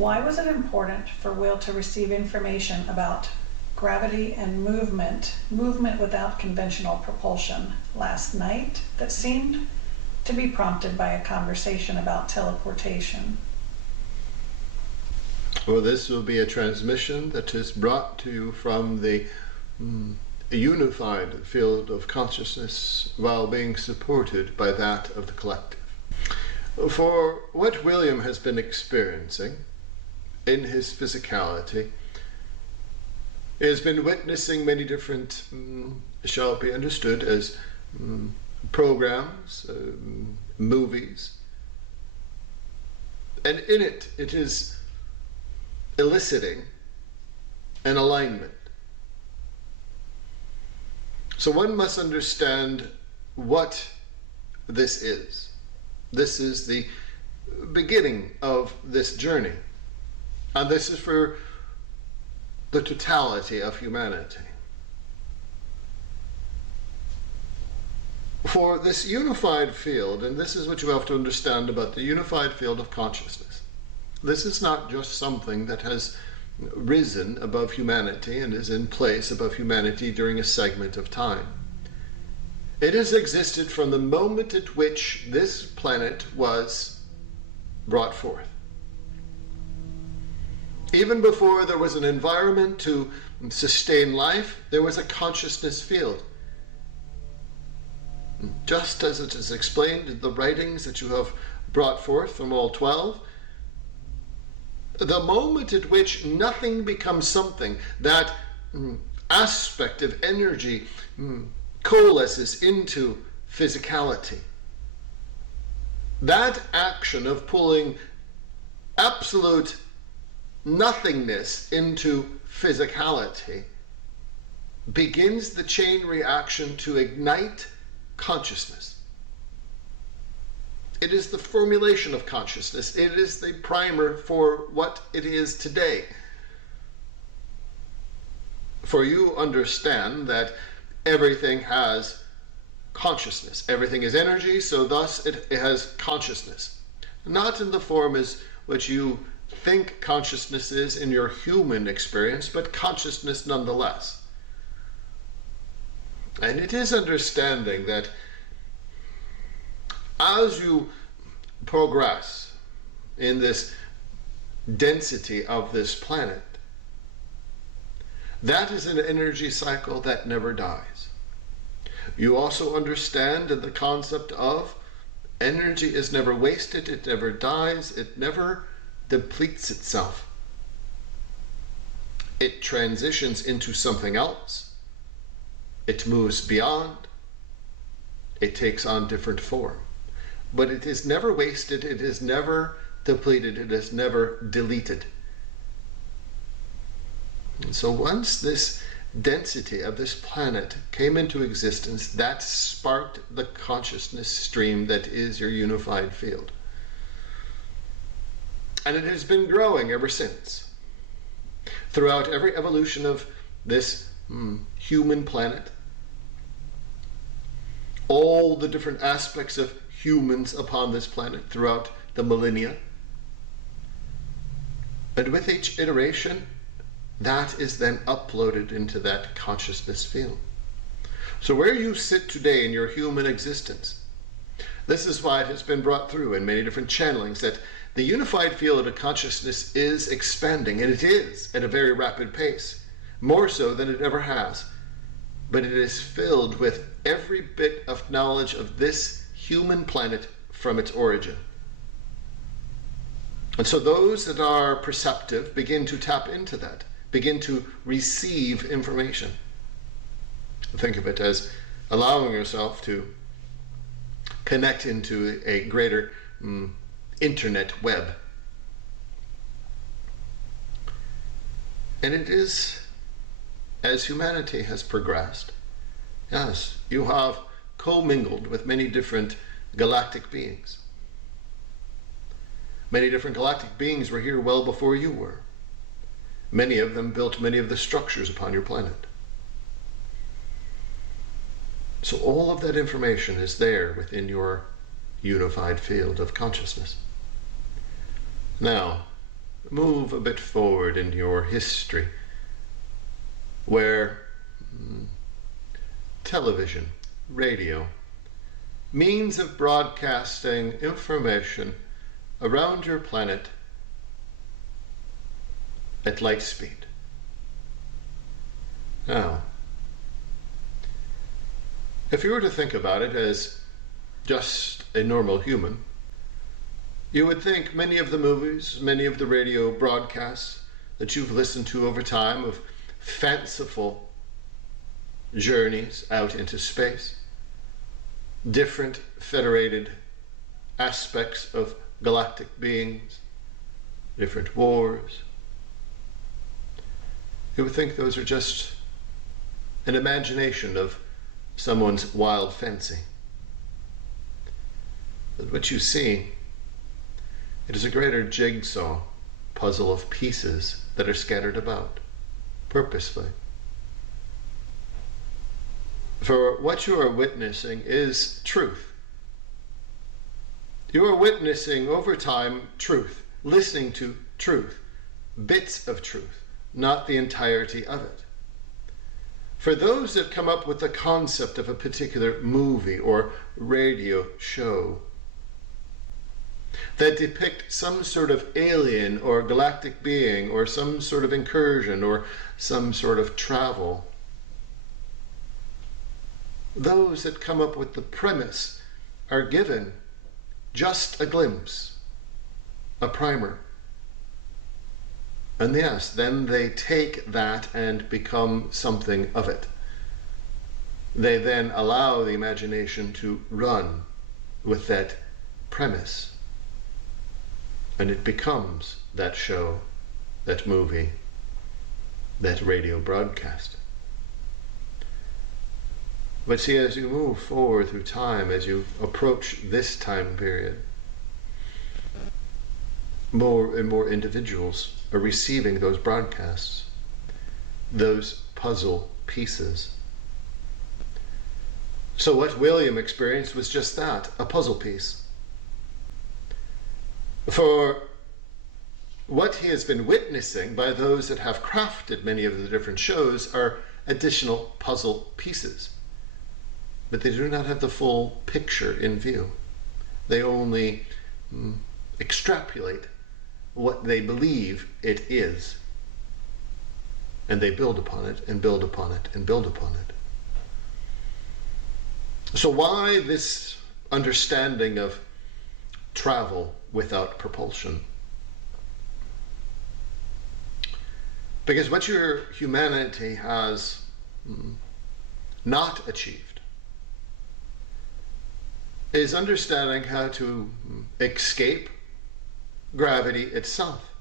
Why was it important for Will to receive information about gravity and movement without conventional propulsion last night that seemed to be prompted by a conversation about teleportation? Well, this will be a transmission that is brought to you from the unified field of consciousness while being supported by that of the collective. For what William has been experiencing in his physicality, he has been witnessing many different, shall be understood as programs, movies, and in it is eliciting an alignment. So one must understand what this is. This is the beginning of this journey. And this is for the totality of humanity. For this unified field, and this is what you have to understand about the unified field of consciousness, this is not just something that has risen above humanity and is in place above humanity during a segment of time. It has existed from the moment at which this planet was brought forth. Even before there was an environment to sustain life, there was a consciousness field. Just as it is explained in the writings that you have brought forth from all 12, the moment at which nothing becomes something, that aspect of energy coalesces into physicality. That action of pulling absolute nothingness into physicality begins the chain reaction to ignite consciousness. It is the formulation of consciousness. It is the primer for what it is today. For you understand that everything has consciousness. Everything is energy, so thus it has consciousness. Not in the form as which you think consciousness is in your human experience, but consciousness nonetheless. And it is understanding that as you progress in this density of this planet, that is an energy cycle that never dies. You also understand in the concept of energy is never wasted, it never dies, it never depletes itself. It transitions into something else. It moves beyond. It takes on different form. But it is never wasted, it is never depleted, it is never deleted. And so once this density of this planet came into existence, that sparked the consciousness stream that is your unified field. And it has been growing ever since. Throughout every evolution of this human planet, all the different aspects of humans upon this planet throughout the millennia. And with each iteration, that is then uploaded into that consciousness field. So where you sit today in your human existence, this is why it has been brought through in many different channelings that the unified field of consciousness is expanding, and it is at a very rapid pace, more so than it ever has. But it is filled with every bit of knowledge of this human planet from its origin. And so those that are perceptive begin to tap into that, begin to receive information. Think of it as allowing yourself to connect into a greater internet web. And it is, as humanity has progressed, yes, you have commingled with many different galactic beings. Many different galactic beings were here well before you were. Many of them built many of the structures upon your planet. So all of that information is there within your unified field of consciousness. Now, move a bit forward in your history, where television, radio, means of broadcasting information around your planet at light speed. Now, if you were to think about it as just a normal human, you would think many of the movies, many of the radio broadcasts that you've listened to over time of fanciful journeys out into space, different federated aspects of galactic beings, different wars. You would think those are just an imagination of someone's wild fancy. But what you see, it is a greater jigsaw puzzle of pieces that are scattered about, purposefully. For what you are witnessing is truth. You are witnessing over time truth, listening to truth, bits of truth, not the entirety of it. For those that come up with the concept of a particular movie or radio show that depict some sort of alien or galactic being or some sort of incursion or some sort of travel, those that come up with the premise are given just a glimpse, a primer. And yes, then they take that and become something of it. They then allow the imagination to run with that premise. And it becomes that show, that movie, that radio broadcast. But see, as you move forward through time, as you approach this time period, more and more individuals are receiving those broadcasts, those puzzle pieces. So what William experienced was just that, a puzzle piece. For what he has been witnessing by those that have crafted many of the different shows are additional puzzle pieces. But they do not have the full picture in view. They only extrapolate what they believe it is. And they build upon it and build upon it and build upon it. So why this understanding of travel without propulsion? Because what your humanity has not achieved is understanding how to escape gravity itself.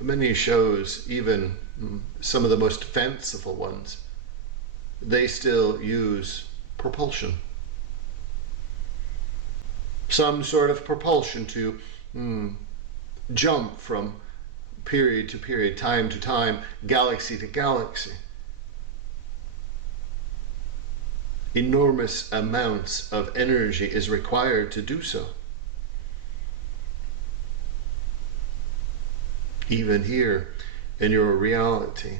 Many shows, even some of the most fanciful ones, they still use propulsion. Some sort of propulsion to jump from period to period, time to time, galaxy to galaxy. Enormous amounts of energy is required to do so. Even here in your reality,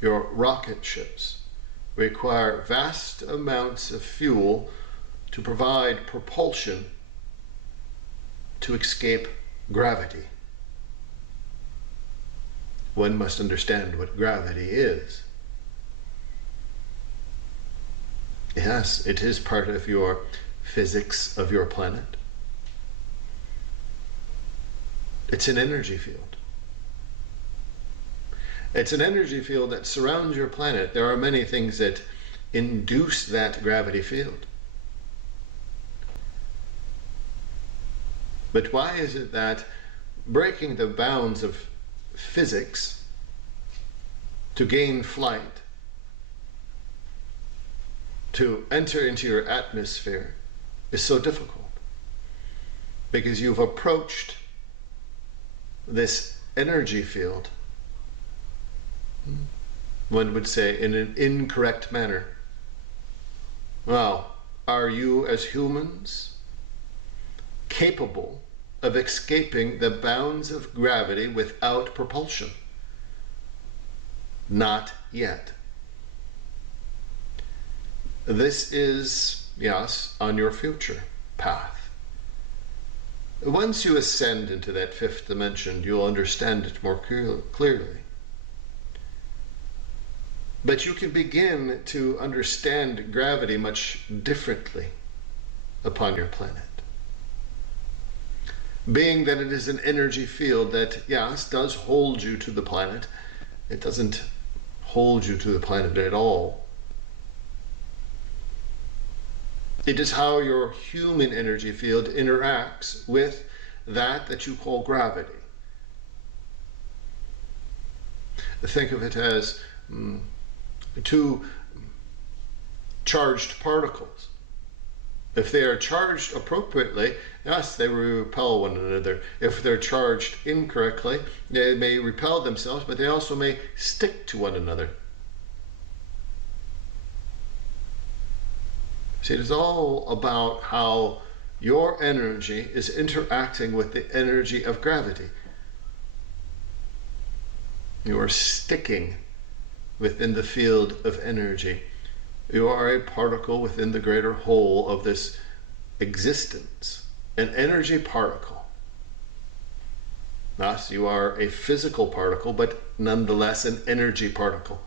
your rocket ships require vast amounts of fuel to provide propulsion to escape gravity. One must understand what gravity is. Yes, it is part of your physics of your planet. It's an energy field. It's an energy field that surrounds your planet. There are many things that induce that gravity field. But why is it that breaking the bounds of physics to gain flight, to enter into your atmosphere, is so difficult? Because you've approached this energy field, one would say, in an incorrect manner. Well, are you as humans capable of escaping the bounds of gravity without propulsion. Not yet. This is, yes, on your future path. Once you ascend into that fifth dimension, you'll understand it more clearly. But you can begin to understand gravity much differently upon your planet. Being that it is an energy field that, yes, does hold you to the planet, it doesn't hold you to the planet at all. It is how your human energy field interacts with that you call gravity. Think of it as two charged particles. If they are charged appropriately, yes, they will repel one another. If they're charged incorrectly, they may repel themselves, but they also may stick to one another. See, it is all about how your energy is interacting with the energy of gravity. You are sticking within the field of energy. You are a particle within the greater whole of this existence, an energy particle. Thus, you are a physical particle, but nonetheless an energy particle.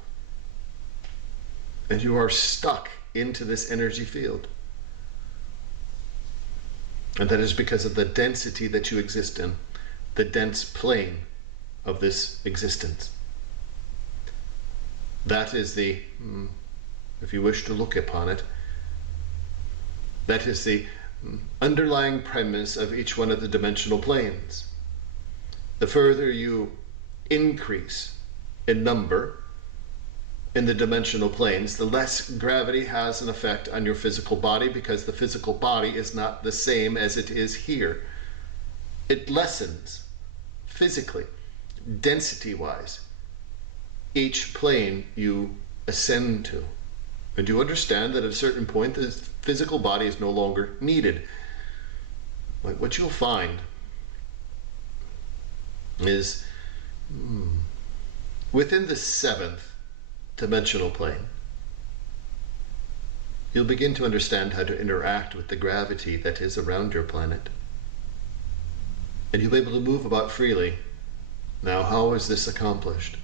And you are stuck into this energy field. And that is because of the density that you exist in, the dense plane of this existence. That is the, if you wish to look upon it, that is the underlying premise of each one of the dimensional planes. The further you increase in number in the dimensional planes, the less gravity has an effect on your physical body, because the physical body is not the same as it is here. It lessens physically, density-wise, each plane you ascend to. And you understand that at a certain point the physical body is no longer needed. What you'll find is within the seventh dimensional plane, you'll begin to understand how to interact with the gravity that is around your planet. And you'll be able to move about freely. Now, how is this accomplished?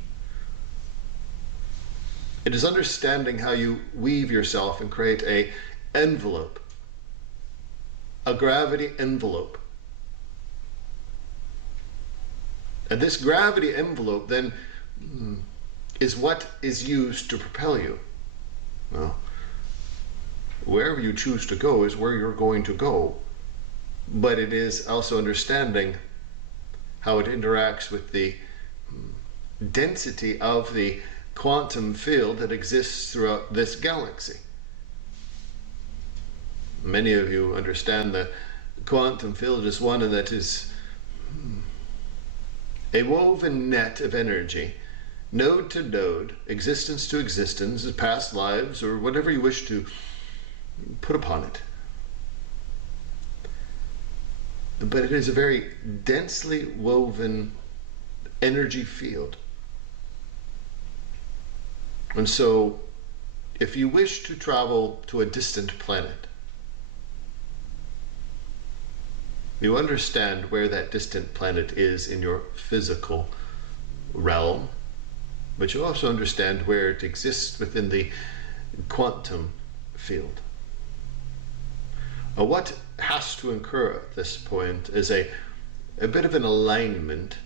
It is understanding how you weave yourself and create a envelope, a gravity envelope. And this gravity envelope then is what is used to propel you. Well, wherever you choose to go is where you're going to go. But it is also understanding how it interacts with the density of the quantum field that exists throughout this galaxy. Many of you understand the quantum field is one that is a woven net of energy, node to node, existence to existence, past lives, or whatever you wish to put upon it. But it is a very densely woven energy field. And so, if you wish to travel to a distant planet, you understand where that distant planet is in your physical realm, but you also understand where it exists within the quantum field. What has to occur at this point is a bit of an alignment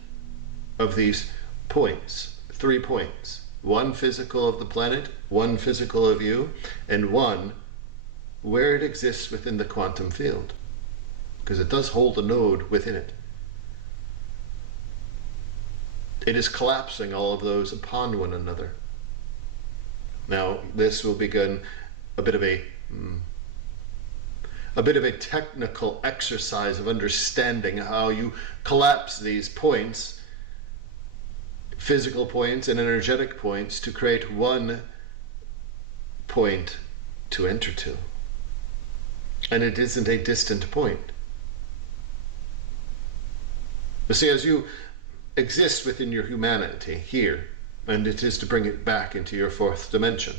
of these points, 3 points. One physical of the planet, one physical of you, and one where it exists within the quantum field, because it does hold a node within it. It is collapsing all of those upon one another. Now, this will begin a bit of a technical exercise of understanding how you collapse these points, physical points and energetic points, to create one point to enter to. And it isn't a distant point. You see, as you exist within your humanity here, and it is to bring it back into your fourth dimension,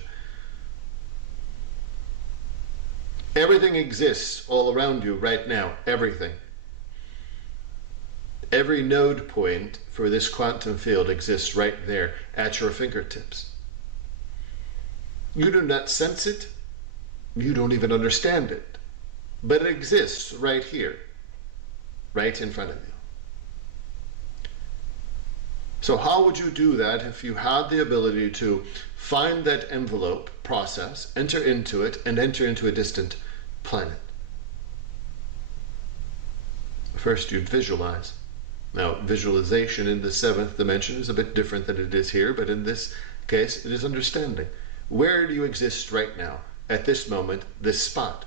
everything exists all around you right now. Everything. Every node point for this quantum field exists right there at your fingertips. You do not sense it. You don't even understand it. But it exists right here, right in front of you. So how would you do that if you had the ability to find that envelope, process, enter into it, and enter into a distant planet? First, you'd visualize. Now, visualization in the seventh dimension is a bit different than it is here, but in this case, it is understanding. Where do you exist right now, at this moment, this spot?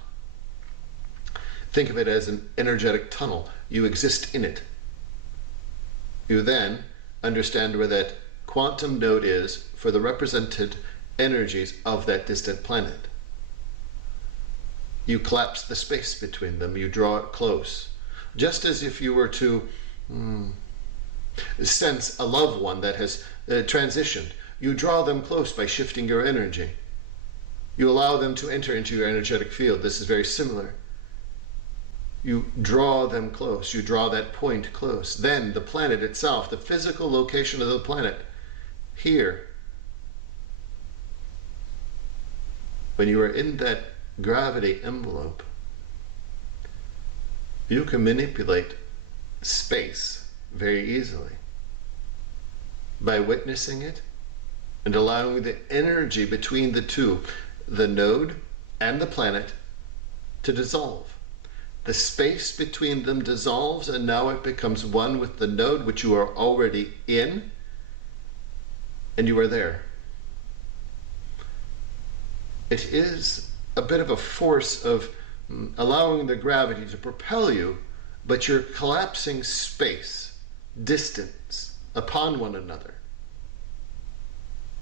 Think of it as an energetic tunnel. You exist in it. You then understand where that quantum node is for the represented energies of that distant planet. You collapse the space between them. You draw it close. Just as if you were to sense a loved one that has transitioned. You draw them close by shifting your energy. You allow them to enter into your energetic field. This is very similar. You draw them close. You draw that point close. Then the planet itself, the physical location of the planet, here, when you are in that gravity envelope, you can manipulate space very easily by witnessing it and allowing the energy between the two, the node and the planet, to dissolve. The space between them dissolves, and now it becomes one with the node which you are already in, and you are there. It is a bit of a force of allowing the gravity to propel you, but you're collapsing space, distance, upon one another.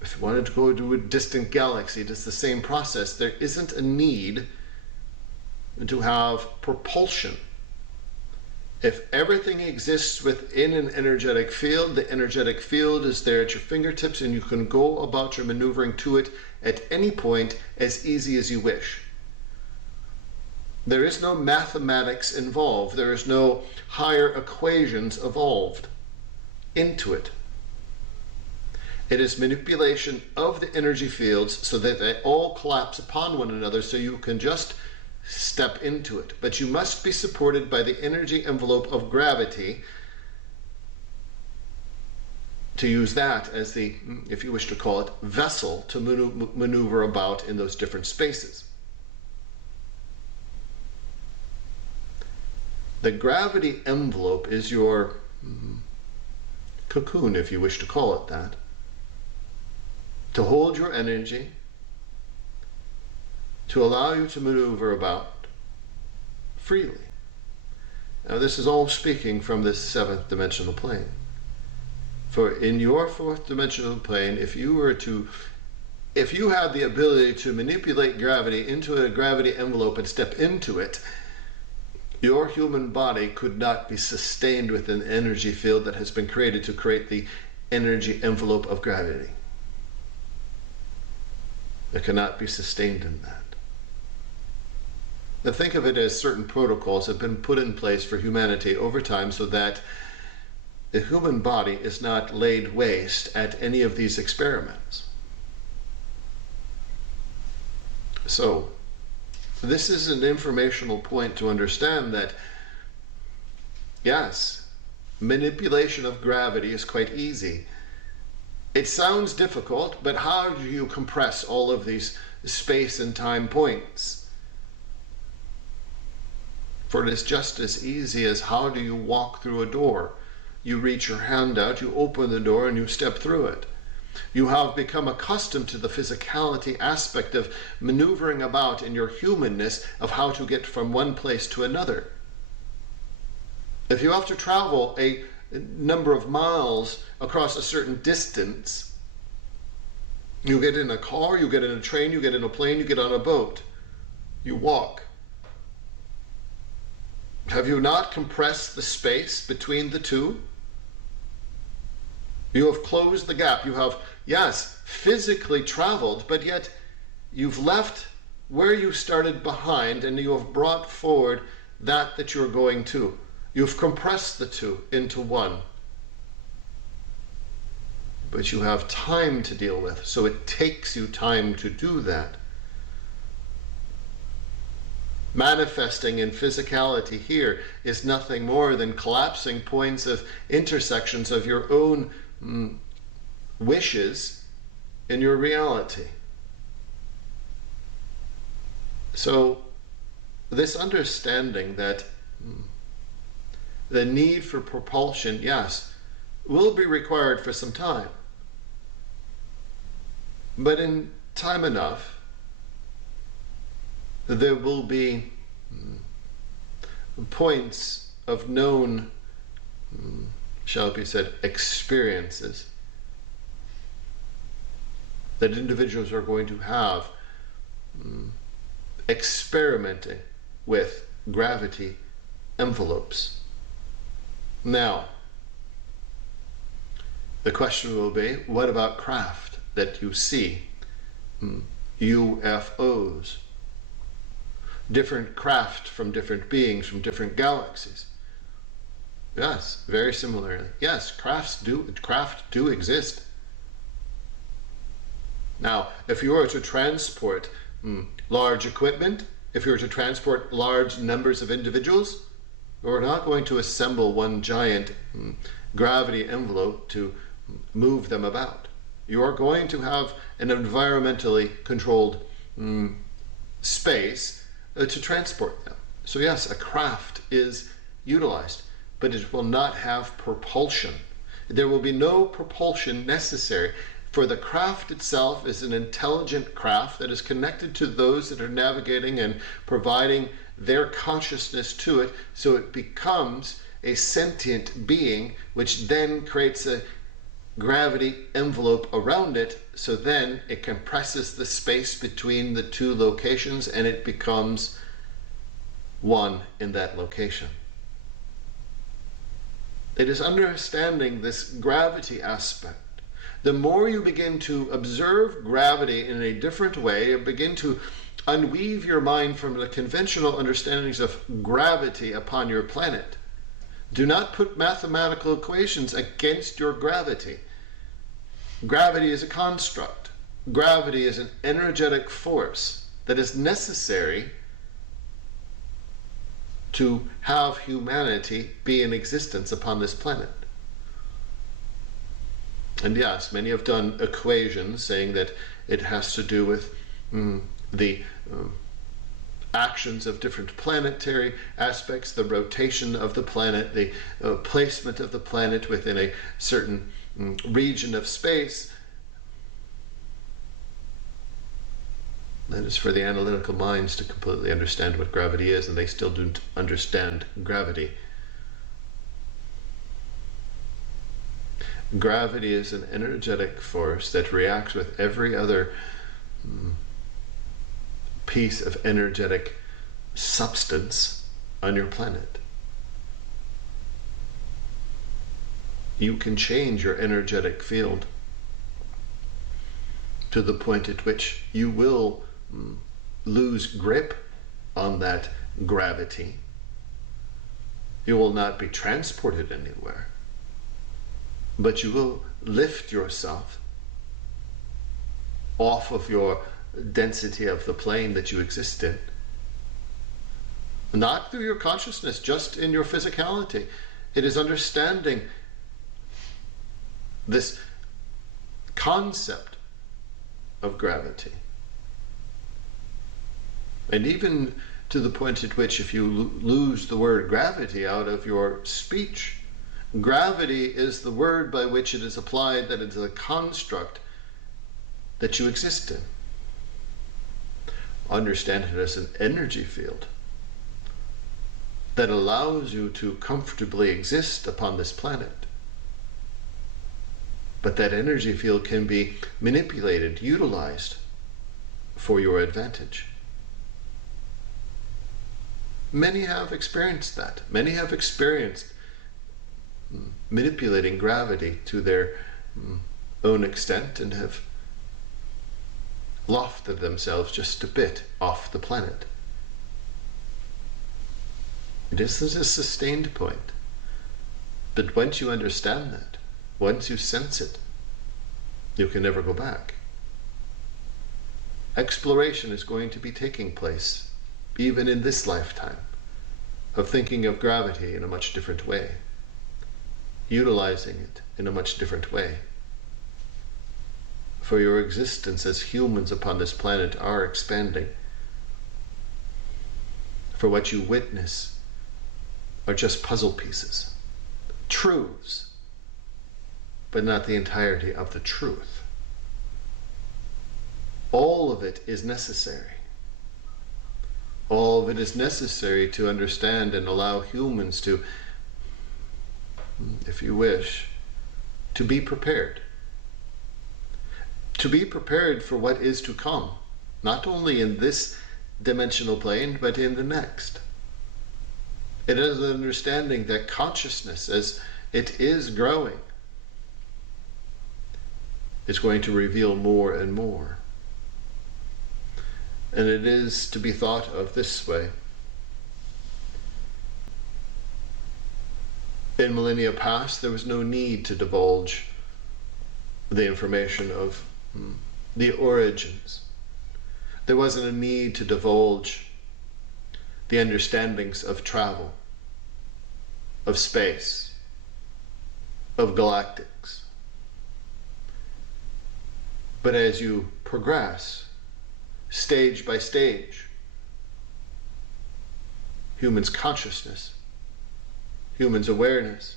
If you wanted to go to a distant galaxy, it is the same process. There isn't a need to have propulsion. If everything exists within an energetic field, the energetic field is there at your fingertips, and you can go about your maneuvering to it at any point as easy as you wish. There is no mathematics involved. There is no higher equations evolved into it. It is manipulation of the energy fields so that they all collapse upon one another, so you can just step into it. But you must be supported by the energy envelope of gravity, to use that as the, if you wish to call it, vessel to maneuver about in those different spaces. The gravity envelope is your cocoon, if you wish to call it that, to hold your energy, to allow you to maneuver about freely. Now, this is all speaking from this seventh dimensional plane. For in your fourth dimensional plane, if you had the ability to manipulate gravity into a gravity envelope and step into it, your human body could not be sustained with an energy field that has been created to create the energy envelope of gravity. It cannot be sustained in that. Now think of it as certain protocols have been put in place for humanity over time so that the human body is not laid waste at any of these experiments. So, this is an informational point to understand that, yes, manipulation of gravity is quite easy. It sounds difficult, but how do you compress all of these space and time points? For it is just as easy as how do you walk through a door? You reach your hand out, you open the door, and you step through it. You have become accustomed to the physicality aspect of maneuvering about in your humanness of how to get from one place to another. If you have to travel a number of miles across a certain distance, you get in a car, you get in a train, you get in a plane, you get on a boat, you walk. Have you not compressed the space between the two? You have closed the gap. You have, yes, physically traveled, but yet you've left where you started behind and you have brought forward that you're going to. You've compressed the two into one. But you have time to deal with, so it takes you time to do that. Manifesting in physicality here is nothing more than collapsing points of intersections of your own wishes in your reality. So this understanding that the need for propulsion, yes, will be required for some time. But in time enough, there will be points of known, shall it be said, experiences that individuals are going to have experimenting with gravity envelopes. Now, the question will be, what about craft that you see? UFOs. Different craft from different beings from different galaxies. Yes, very similarly. Yes, craft do exist. Now, if you were to transport large equipment, if you were to transport large numbers of individuals, we're not going to assemble one giant gravity envelope to move them about. You are going to have an environmentally controlled space to transport them. So yes, a craft is utilized, but it will not have propulsion. There will be no propulsion necessary, for the craft itself is an intelligent craft that is connected to those that are navigating and providing their consciousness to it, so it becomes a sentient being, which then creates a gravity envelope around it, so then it compresses the space between the two locations and it becomes one in that location. It is understanding this gravity aspect. The more you begin to observe gravity in a different way, you begin to unweave your mind from the conventional understandings of gravity upon your planet. Do not put mathematical equations against your gravity. Gravity is a construct. Gravity is an energetic force that is necessary to have humanity be in existence upon this planet. And yes, many have done equations saying that it has to do with the actions of different planetary aspects, the rotation of the planet, the placement of the planet within a certain region of space. That is for the analytical minds to completely understand what gravity is, and they still don't understand gravity. Gravity is an energetic force that reacts with every other piece of energetic substance on your planet. You can change your energetic field to the point at which you will lose grip on that gravity. You will not be transported anywhere, but you will lift yourself off of your density of the plane that you exist in. Not through your consciousness, just in your physicality. It is understanding this concept of gravity. And even to the point at which, if you lose the word gravity out of your speech, gravity is the word by which it is applied, that it is a construct that you exist in. Understand it as an energy field that allows you to comfortably exist upon this planet. But that energy field can be manipulated, utilized for your advantage. Many have experienced that. Many have experienced manipulating gravity to their own extent and have lofted themselves just a bit off the planet. It isn't a sustained point. But once you understand that, once you sense it, you can never go back. Exploration is going to be taking place, even in this lifetime, of thinking of gravity in a much different way, utilizing it in a much different way. For your existence as humans upon this planet are expanding. For what you witness are just puzzle pieces, truths, but not the entirety of the truth. All of it is necessary. All of it is necessary to understand and allow humans to, if you wish, to be prepared. To be prepared for what is to come, not only in this dimensional plane, but in the next. It is an understanding that consciousness, as it is growing, is going to reveal more and more. And it is to be thought of this way. In millennia past, there was no need to divulge the information of the origins. There wasn't a need to divulge the understandings of travel, of space, of galactics. But as you progress, stage by stage, humans' consciousness, humans' awareness,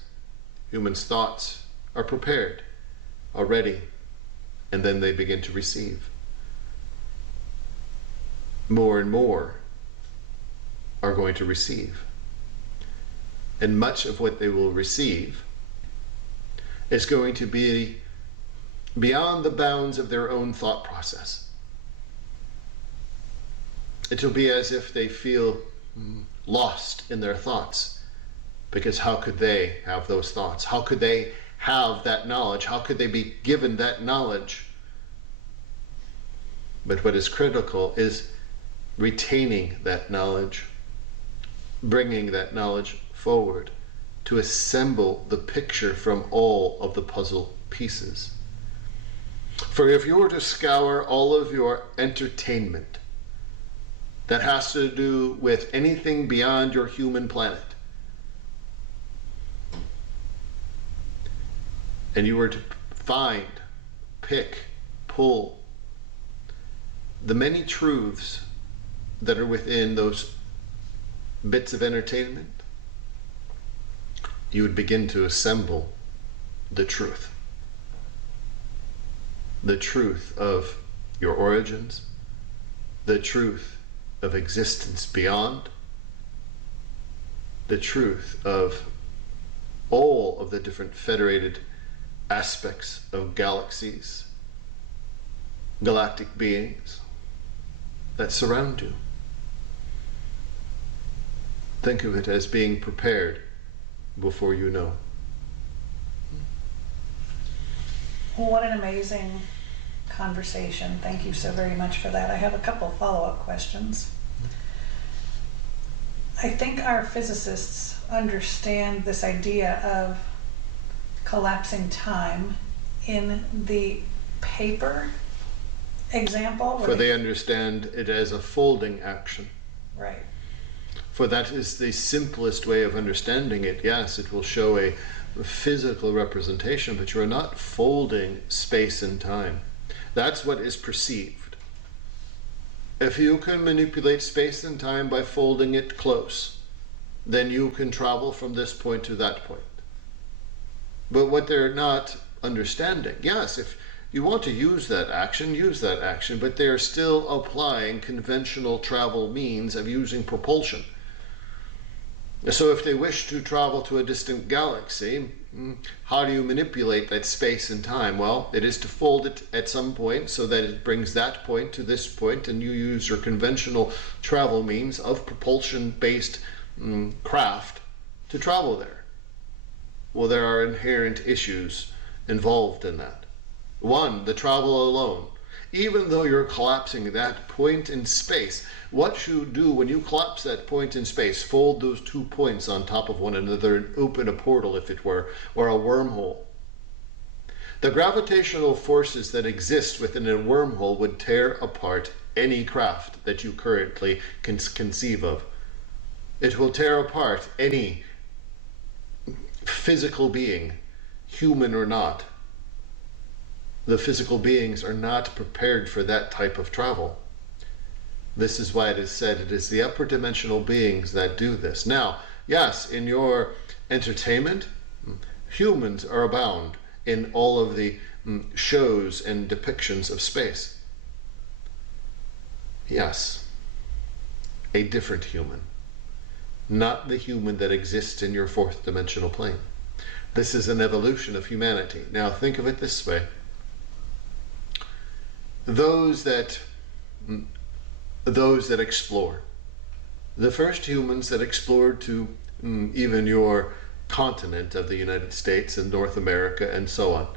humans' thoughts are prepared, are ready, and then they begin to receive. More and more are going to receive. And much of what they will receive is going to be beyond the bounds of their own thought process. It will be as if they feel lost in their thoughts, because how could they have those thoughts? How could they have that knowledge? How could they be given that knowledge? But what is critical is retaining that knowledge, bringing that knowledge forward to assemble the picture from all of the puzzle pieces. For if you were to scour all of your entertainment that has to do with anything beyond your human planet, and you were to find, pick, pull the many truths that are within those bits of entertainment, you would begin to assemble the truth. The truth of your origins, the truth of existence beyond, the truth of all of the different federated aspects of galaxies, galactic beings that surround you. Think of it as being prepared before you know. Well, what an amazing conversation. Thank you so very much for that. I have a couple follow-up questions. I think our physicists understand this idea of collapsing time in the paper example. For they understand it as a folding action. Right. For that is the simplest way of understanding it. Yes, it will show a physical representation, but you are not folding space and time. That's what is perceived. If you can manipulate space and time by folding it close, then you can travel from this point to that point. But what they're not understanding, yes, if you want to use that action, but they're still applying conventional travel means of using propulsion. So if they wish to travel to a distant galaxy, how do you manipulate that space and time? Well, it is to fold it at some point so that it brings that point to this point, and you use your conventional travel means of propulsion-based craft to travel there. Well, there are inherent issues involved in that. One, the travel alone. Even though you're collapsing that point in space, what you do when you collapse that point in space, fold those 2 points on top of one another and open a portal, if it were, or a wormhole. The gravitational forces that exist within a wormhole would tear apart any craft that you currently can conceive of. It will tear apart any physical being, human or not. The physical beings are not prepared for that type of travel. This is why it is said it is the upper dimensional beings that do this. Now, yes, in your entertainment, humans are abound in all of the shows and depictions of space. Yes, a different human, not the human that exists in your 4th dimensional plane. This is an evolution of humanity. Now think of it this way. Those that explore, the first humans that explored to even your continent of the United States and North America and so on,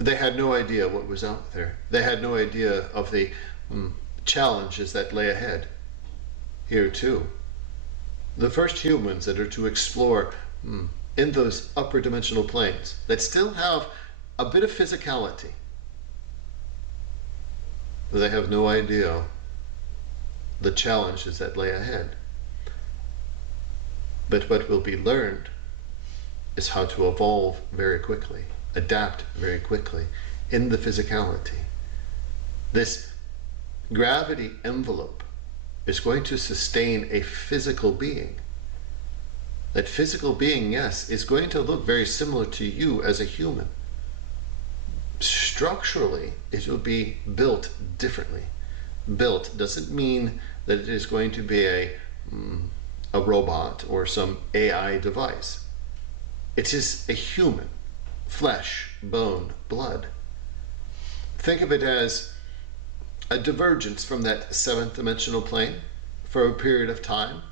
they had no idea what was out there. They had no idea of the challenges that lay ahead. Here too, the first humans that are to explore in those upper dimensional planes that still have a bit of physicality, they have no idea the challenges that lay ahead. But what will be learned is how to evolve very quickly, adapt very quickly in the physicality. This gravity envelope is going to sustain a physical being. That physical being, yes, is going to look very similar to you as a human. Structurally, it will be built differently. Built doesn't mean that it is going to be a robot or some AI device. It is a human, flesh, bone, blood. Think of it as a divergence from that 7th dimensional plane for a period of time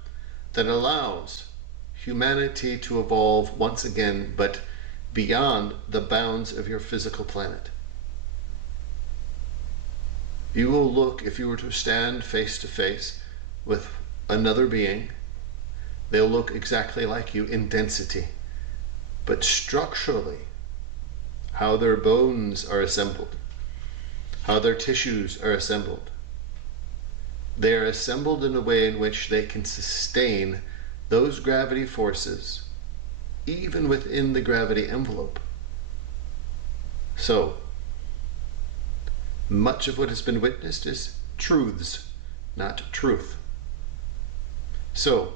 that allows humanity to evolve once again, but beyond the bounds of your physical planet. You will look, if you were to stand face to face with another being, they'll look exactly like you in density, but structurally, how their bones are assembled, how their tissues are assembled, they are assembled in a way in which they can sustain those gravity forces even within the gravity envelope. So, much of what has been witnessed is truths, not truth. So,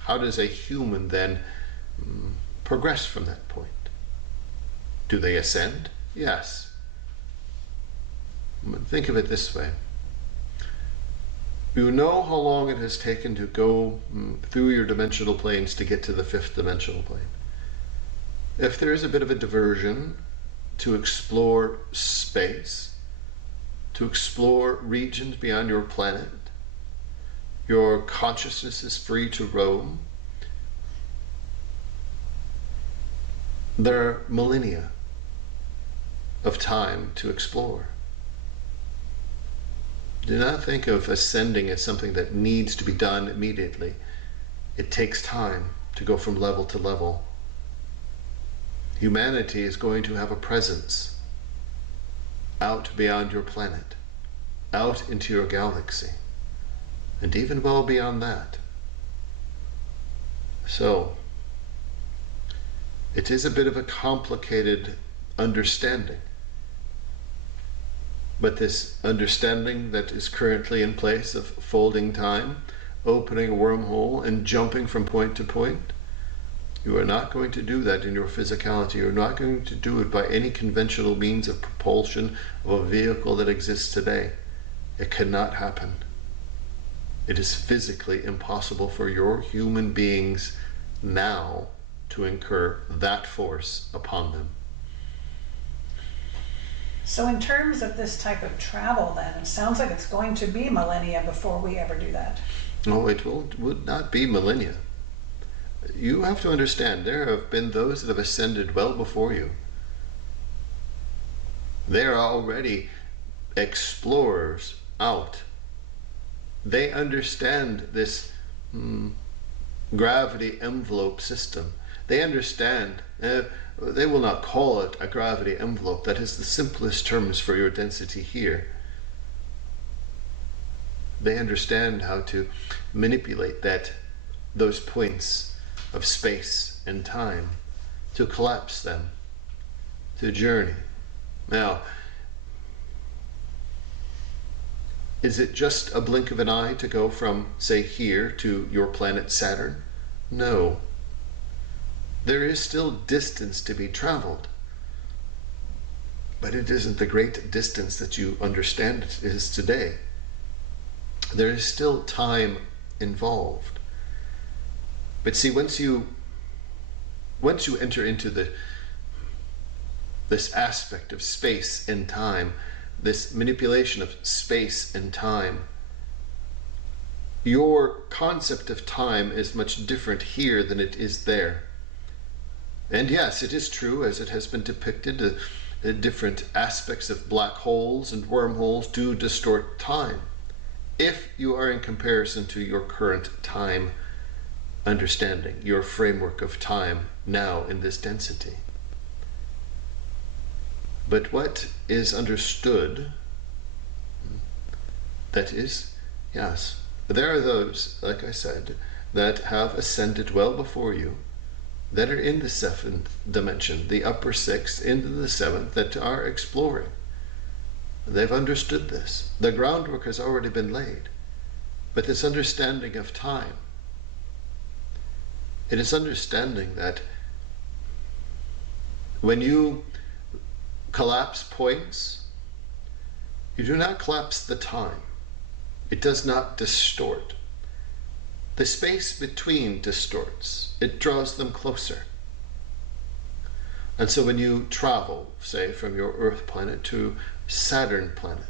how does a human then progress from that point? Do they ascend? Yes. Think of it this way. You know how long it has taken to go through your dimensional planes to get to the 5th dimensional plane. If there is a bit of a diversion to explore space, to explore regions beyond your planet, your consciousness is free to roam. There are millennia of time to explore. Do not think of ascending as something that needs to be done immediately. It takes time to go from level to level. Humanity is going to have a presence out beyond your planet, out into your galaxy, and even well beyond that. So, it is a bit of a complicated understanding. But this understanding that is currently in place of folding time, opening a wormhole, and jumping from point to point, you are not going to do that in your physicality. You're not going to do it by any conventional means of propulsion of a vehicle that exists today. It cannot happen. It is physically impossible for your human beings now to incur that force upon them. So in terms of this type of travel then, it sounds like it's going to be millennia before we ever do that. No, it would not be millennia. you have to understand there have been those that have ascended well before you. They are already explorers out. They understand this gravity envelope system. They understand. They will not call it a gravity envelope. That is the simplest terms for your density here. They understand how to manipulate those points of space and time, to collapse them, to journey. Now, is it just a blink of an eye to go from, say, here to your planet Saturn? No. There is still distance to be traveled. But it isn't the great distance that you understand it is today. There is still time involved. But see, once you enter into this aspect of space and time, this manipulation of space and time, your concept of time is much different here than it is there. And yes, it is true, as it has been depicted, different aspects of black holes and wormholes do distort time, if you are in comparison to your current time understanding, your framework of time now in this density. But what is understood, that is, yes, there are those, like I said, that have ascended well before you, that are in the seventh dimension, the upper sixth into the seventh, that are exploring. They've understood this. The groundwork has already been laid. But this understanding of time, it is understanding that when you collapse points, you do not collapse the time. It does not distort. The space between distorts. It draws them closer. And so when you travel, say, from your Earth planet to Saturn planet,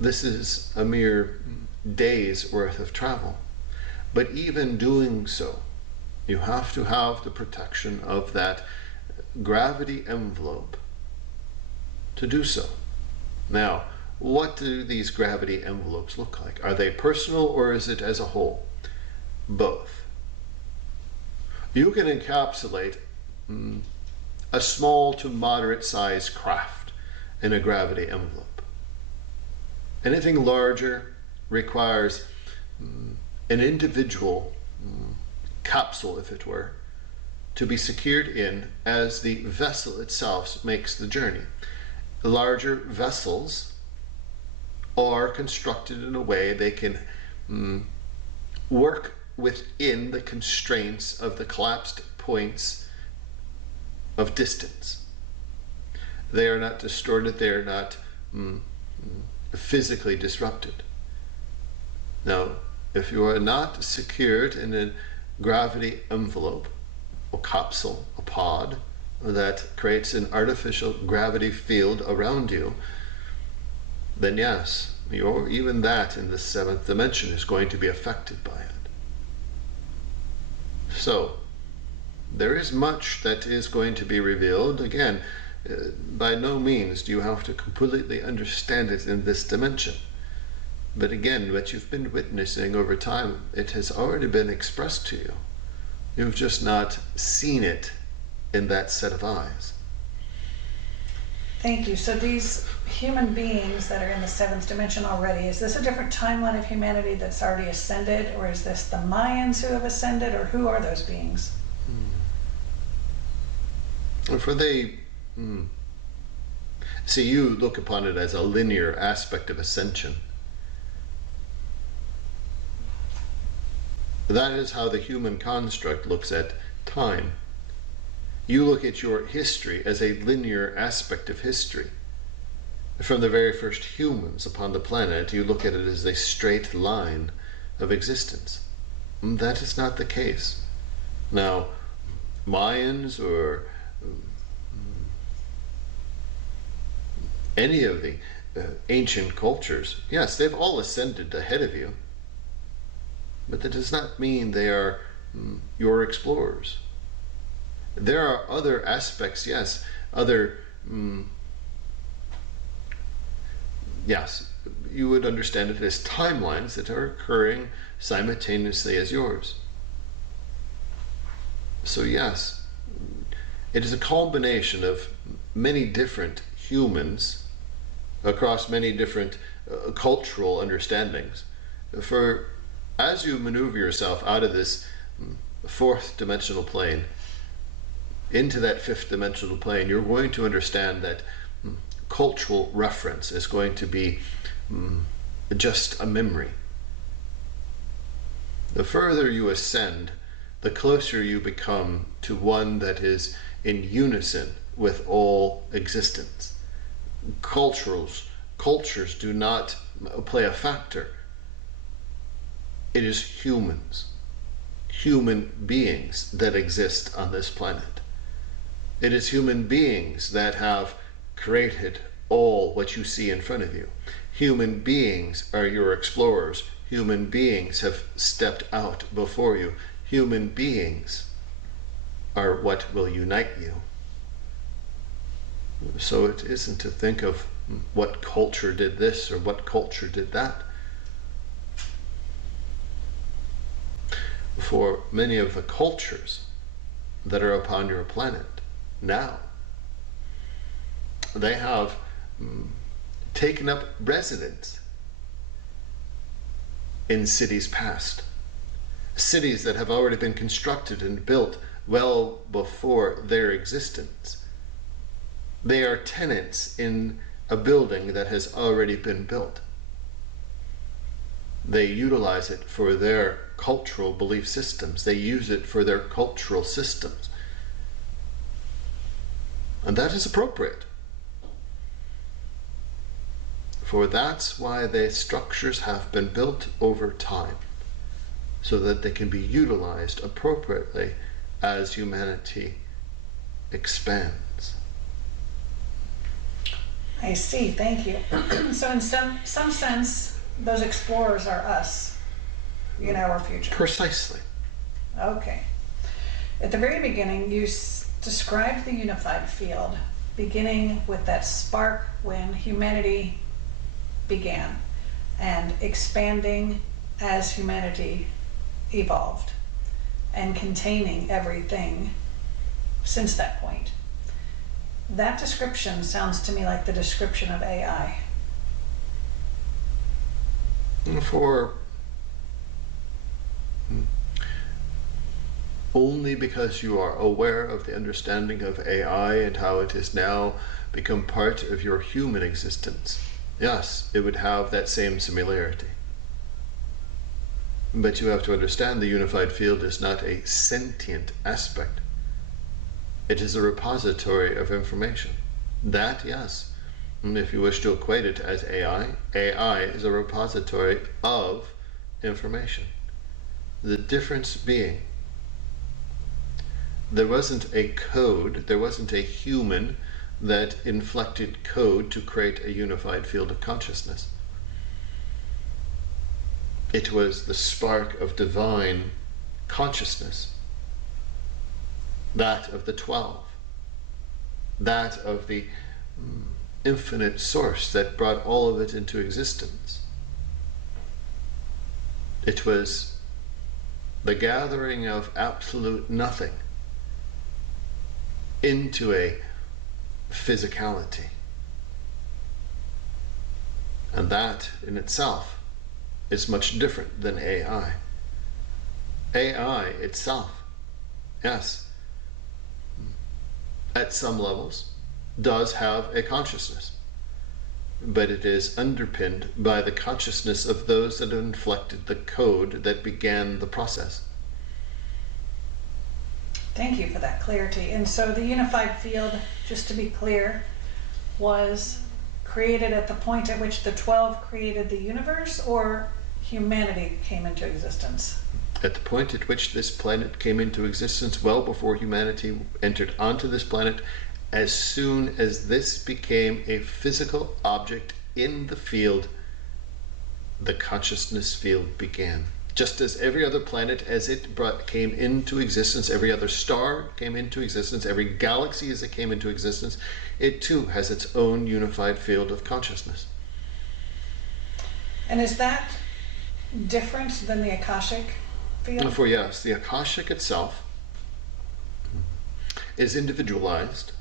this is a mere day's worth of travel. But even doing so, you have to have the protection of that gravity envelope to do so. Now, what do these gravity envelopes look like? Are they personal, or is it as a whole? Both. You can encapsulate a small to moderate sized craft in a gravity envelope. Anything larger requires an individual capsule, if it were, to be secured in as the vessel itself makes the journey. Larger vessels are constructed in a way they can work within the constraints of the collapsed points of distance. They are not distorted, they are not physically disrupted. Now, if you are not secured in a gravity envelope, a capsule, a pod, that creates an artificial gravity field around you, then yes, even that in the seventh dimension is going to be affected by it. So, there is much that is going to be revealed. Again, by no means do you have to completely understand it in this dimension. But again, what you've been witnessing over time, it has already been expressed to you. You've just not seen it in that set of eyes. Thank you. So these human beings that are in the seventh dimension already, is this a different timeline of humanity that's already ascended, or is this the Mayans who have ascended, or who are those beings? For they, see, you look upon it as a linear aspect of ascension. That is how the human construct looks at time. You look at your history as a linear aspect of history. From the very first humans upon the planet, you look at it as a straight line of existence. That is not the case. Now, Mayans or any of the ancient cultures, yes, they've all ascended ahead of you. but that does not mean they are your explorers. There are other aspects, yes, yes, you would understand it as timelines that are occurring simultaneously as yours. So yes, it is a combination of many different humans across many different cultural understandings. For as you maneuver yourself out of this fourth dimensional plane into that fifth dimensional plane, you're going to understand that cultural reference is going to be just a memory. The further you ascend, the closer you become to one that is in unison with all existence. Cultures do not play a factor. It is human beings that exist on this planet. It is human beings that have created all what you see in front of you. Human beings are your explorers. Human beings have stepped out before you. Human beings are what will unite you. So it isn't to think of what culture did this or what culture did that. For many of the cultures that are upon your planet now, they have taken up residence in cities past. Cities that have already been constructed and built well before their existence. They are tenants in a building that has already been built. They utilize it for their cultural belief systems. They use it for their cultural systems. And that is appropriate. For that's why the structures have been built over time, so that they can be utilized appropriately as humanity expands. I see, thank you. So in some sense, those explorers are us in our future. Precisely. Okay. At the very beginning, you described the unified field, beginning with that spark when humanity began and expanding as humanity evolved and containing everything since that point. That description sounds to me like the description of AI. For only because you are aware of the understanding of AI and how it has now become part of your human existence, yes, it would have that same similarity. But you have to understand the unified field is not a sentient aspect. It is a repository of information. That, yes, if you wish to equate it as AI, AI is a repository of information. The difference being, there wasn't a code, there wasn't a human that inflected code to create a unified field of consciousness. It was the spark of divine consciousness, that of the 12, that of the infinite source that brought all of it into existence. It was the gathering of absolute nothing into a physicality. And that in itself is much different than AI. AI itself, yes, at some levels, does have a consciousness, but it is underpinned by the consciousness of those that have inflected the code that began the process. Thank you for that clarity. And so the unified field, just to be clear, was created at the point at which the 12 created the universe, or humanity came into existence? At the point at which this planet came into existence, well before humanity entered onto this planet, as soon as this became a physical object in the field, the consciousness field began. Just as every other planet as it came into existence, every other star came into existence, every galaxy as it came into existence, it too has its own unified field of consciousness. And is that different than the Akashic field? For yes, the Akashic itself is individualized.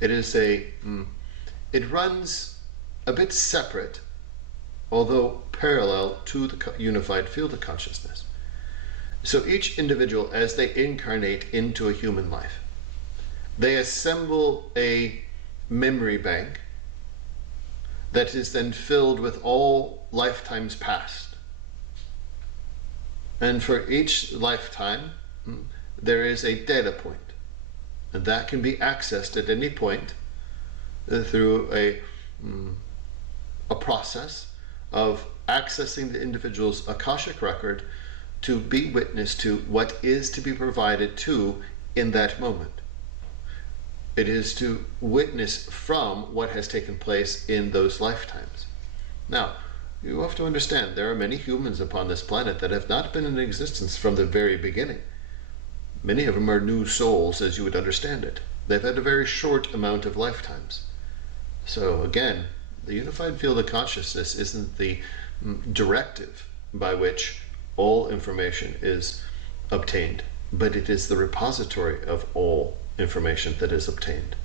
It is it runs a bit separate, although parallel to the unified field of consciousness. So each individual, as they incarnate into a human life, they assemble a memory bank that is then filled with all lifetimes past. And for each lifetime, there is a data point, and that can be accessed at any point through a process of accessing the individual's Akashic record to be witness to what is to be provided to in that moment. It is to witness from what has taken place in those lifetimes. Now, you have to understand, there are many humans upon this planet that have not been in existence from the very beginning. Many of them are new souls, as you would understand it. They've had a very short amount of lifetimes. So again, the unified field of consciousness isn't the directive by which all information is obtained, but it is the repository of all information that is obtained.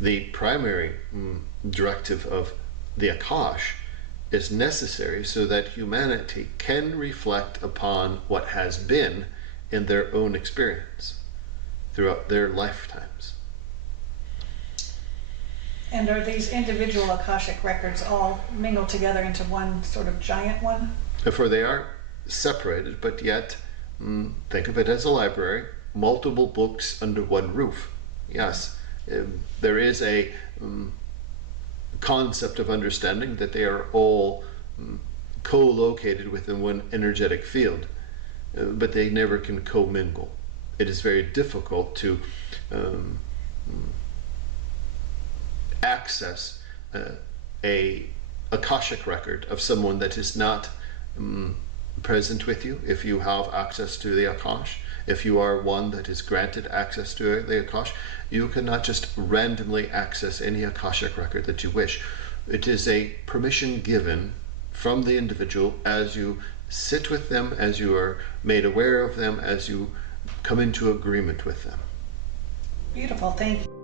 The primary directive of the Akash is necessary so that humanity can reflect upon what has been in their own experience throughout their lifetimes. And are these individual Akashic records all mingled together into one sort of giant one? For they are separated, but yet think of it as a library, multiple books under one roof. Yes, there is a concept of understanding that they are all co-located within one energetic field, but they never can commingle. It is very difficult to access a Akashic record of someone that is not present with you. If you have access to the Akash, if you are one that is granted access to the Akash, you cannot just randomly access any Akashic record that you wish. It is a permission given from the individual as you sit with them, as you are made aware of them, as you come into agreement with them. Beautiful, thank you.